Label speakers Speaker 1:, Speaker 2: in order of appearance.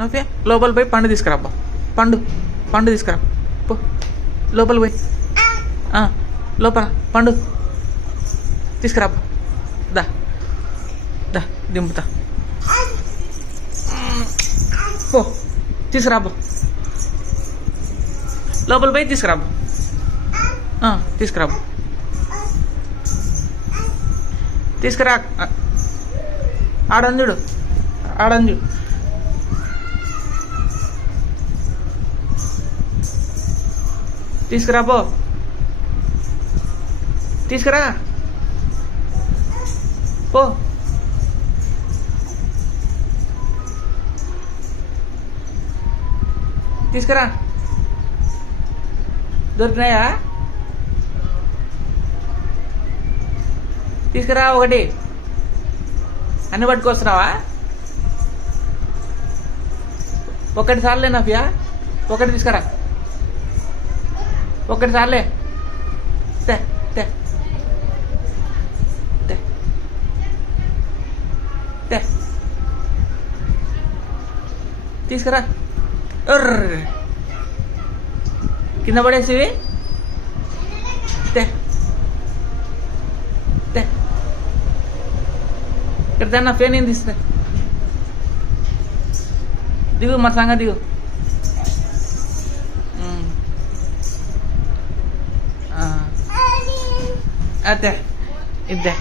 Speaker 1: నవ్య లోపల పోయి పండు తీసుకురాబ్బా. పండు పండు తీసుకురా. పో. లోపల పోయి. లోపల పండు. తీసుకురాబ్బా. దా. దా దింపుతా. పో. తీసుకురాబ్బా. లోపల పోయి తీసుకురాబ్బా. తీసుకురాబ్బా. తీసుకురా. ఆడంజుడు. ఆడంజుడు. తీసుకురా పో. తీసుకురా. పో. తీసుకురా. దొరికినాయా? తీసుకురా ఒకటి. అన్ని పట్టుకొస్తున్నావా? ఒకటి సార్లే నవ్యా? ఒకటి తీసుకురా. ఒకటి సార్లే. తే తే. తే. తే. తీసుకురా. కింద పడేసివి. తే. తే. ఇక్కడ దాన్ని నా ఫేన్ ఏం తీసుకురా దిగు మా సంగ దిగు. الضحك الضحك